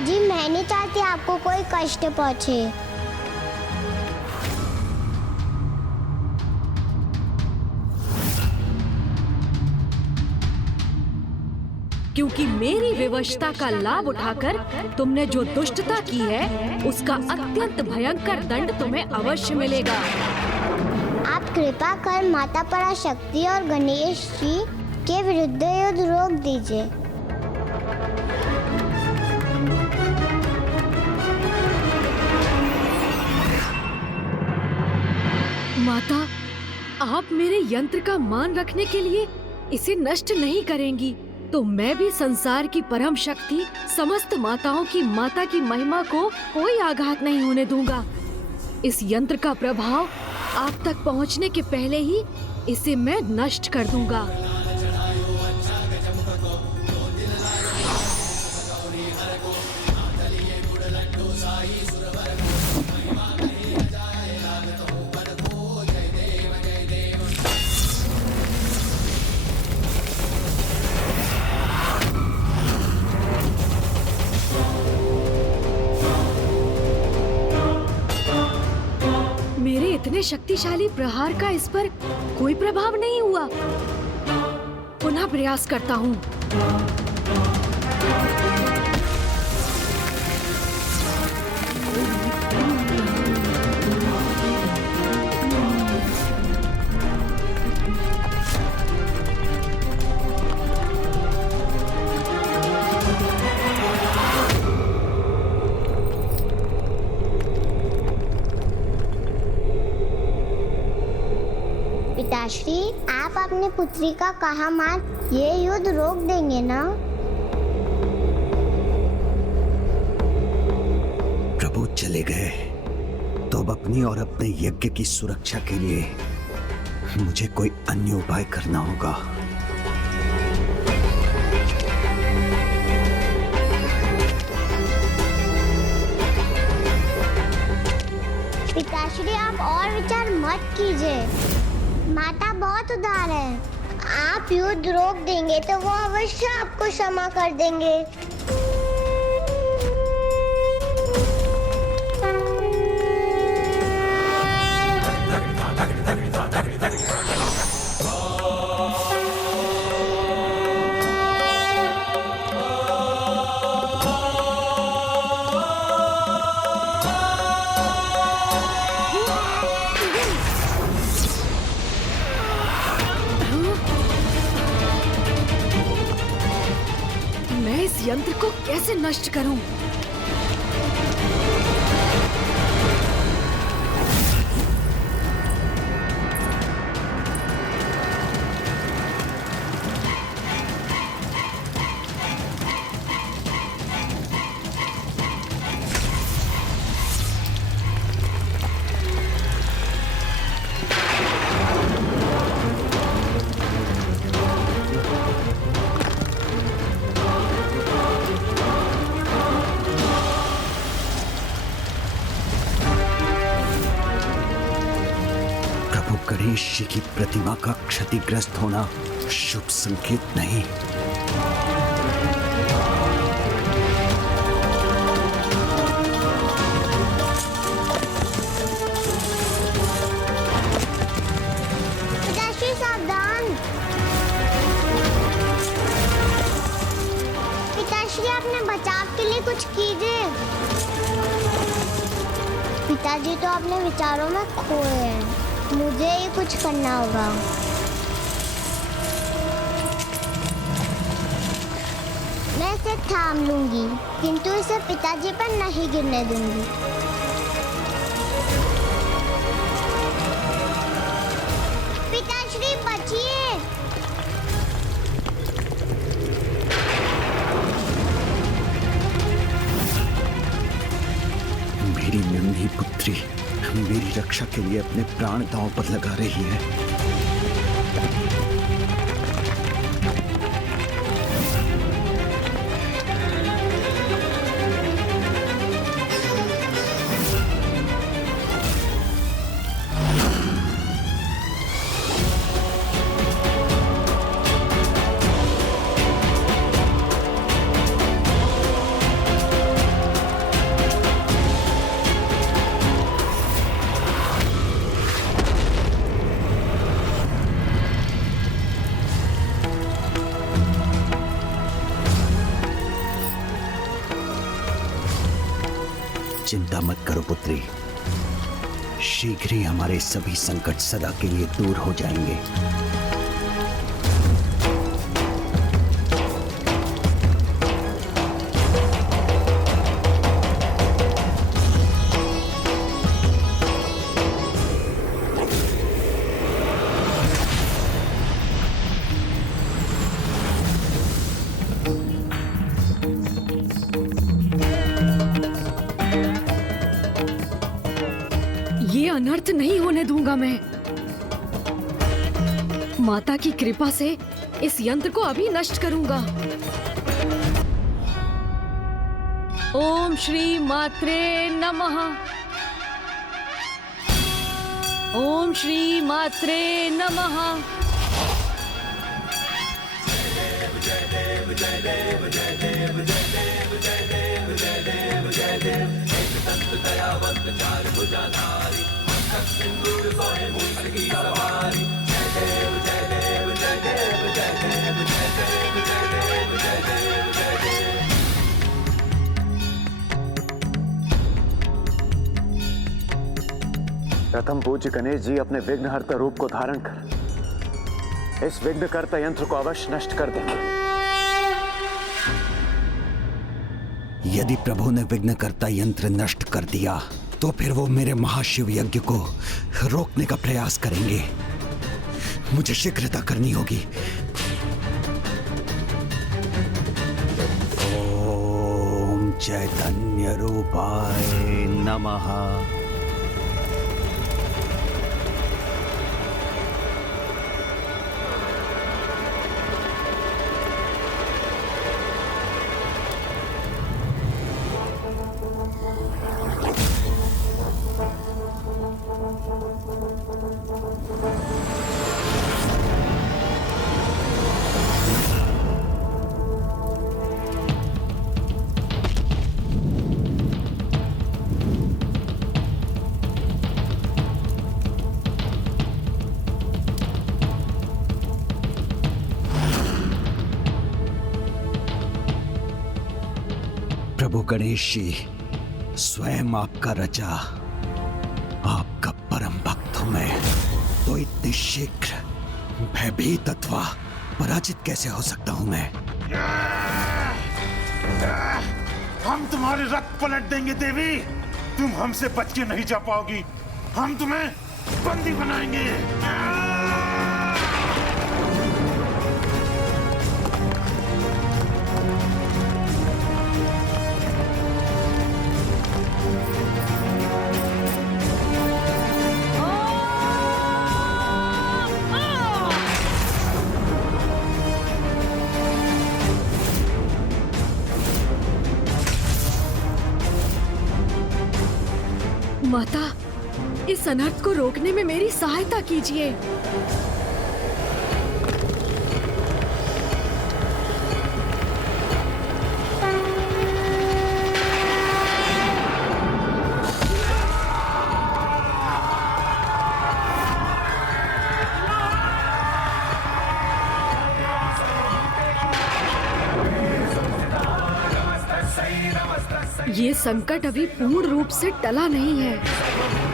पिताजी, मैं नहीं चाहती आपको कोई कष्ट पहुंचे। क्योंकि मेरी विवशता का लाभ उठाकर तुमने जो दुष्टता की है, उसका अत्यंत भयंकर दंड तुम्हें अवश्य मिलेगा। आप कृपा कर माता पराशक्ति और गणेश जी के विरुद्ध युद्ध रोक दीजिए। माता, आप मेरे यंत्र का मान रखने के लिए इसे नष्ट नहीं करेंगी, तो मैं भी संसार की परम शक्ति समस्त माताओं की माता की महिमा को कोई आघात नहीं होने दूंगा। इस यंत्र का प्रभाव आप तक पहुंचने के पहले ही इसे मैं नष्ट कर दूंगा। मेरे इतने शक्तिशाली प्रहार का इस पर कोई प्रभाव नहीं हुआ। पुनः प्रयास करता हूँ। पिताश्री, आप अपनी पुत्री का कहा मान ये युद्ध रोक देंगे ना? प्रभु चले गए तो अब अपनी और अपने यज्ञ की सुरक्षा के लिए मुझे कोई अन्य उपाय करना होगा। पिताश्री, आप और विचार मत कीजिए। माता बहुत उदार है। आप युद्ध रोक देंगे तो वो अवश्य आपको क्षमा कर देंगे। मैं इस यंत्र को कैसे नष्ट करूं? गणेश जी की प्रतिमा का क्षतिग्रस्त होना शुभ संकेत नहीं। पिताश्री सावधान। पिताश्री, अपने बचाव के लिए कुछ कीजिए। पिताजी तो अपने विचारों में खोए हैं। मुझे ही कुछ करना होगा। मैं इसे थाम लूंगी, किंतु इसे पिताजी पर नहीं गिरने दूंगी। पिताश्री, बचिए। मेरी नन्ही पुत्री मेरी रक्षा के लिए अपने प्राण दांव पर लगा रही है। चिंता मत करो पुत्री, शीघ्र ही हमारे सभी संकट सदा के लिए दूर हो जाएंगे। ये अनर्थ नहीं होने दूंगा मैं। माता की कृपा से इस यंत्र को अभी नष्ट करूंगा। ओम श्री मात्रे नमः। ओम श्री मात्रे नमः। प्रथम पूज्य गणेश जी अपने विघ्नहर्ता रूप को धारण कर इस विघ्नकर्ता यंत्र को अवश्य नष्ट कर देंगे। यदि प्रभु ने विघ्नकर्ता यंत्र नष्ट कर दिया तो फिर वो मेरे महाशिव यज्ञ को रोकने का प्रयास करेंगे। मुझे शीघ्रता करनी होगी। ओम चैतन्य रूपाय नमः। प्रभु गणेश जी, स्वयं आपका रचा, आपका परम भक्त हूं मैं, तो इतने शीघ्र भयभीत अथवा पराजित कैसे हो सकता हूं मैं? हम तुम्हारे रथ पलट देंगे देवी। तुम हमसे बच के नहीं जा पाओगी। हम तुम्हें बंदी बनाएंगे। माता, इस अनर्थ को रोकने में मेरी सहायता कीजिए। ये संकट अभी पूर्ण रूप से टला नहीं है।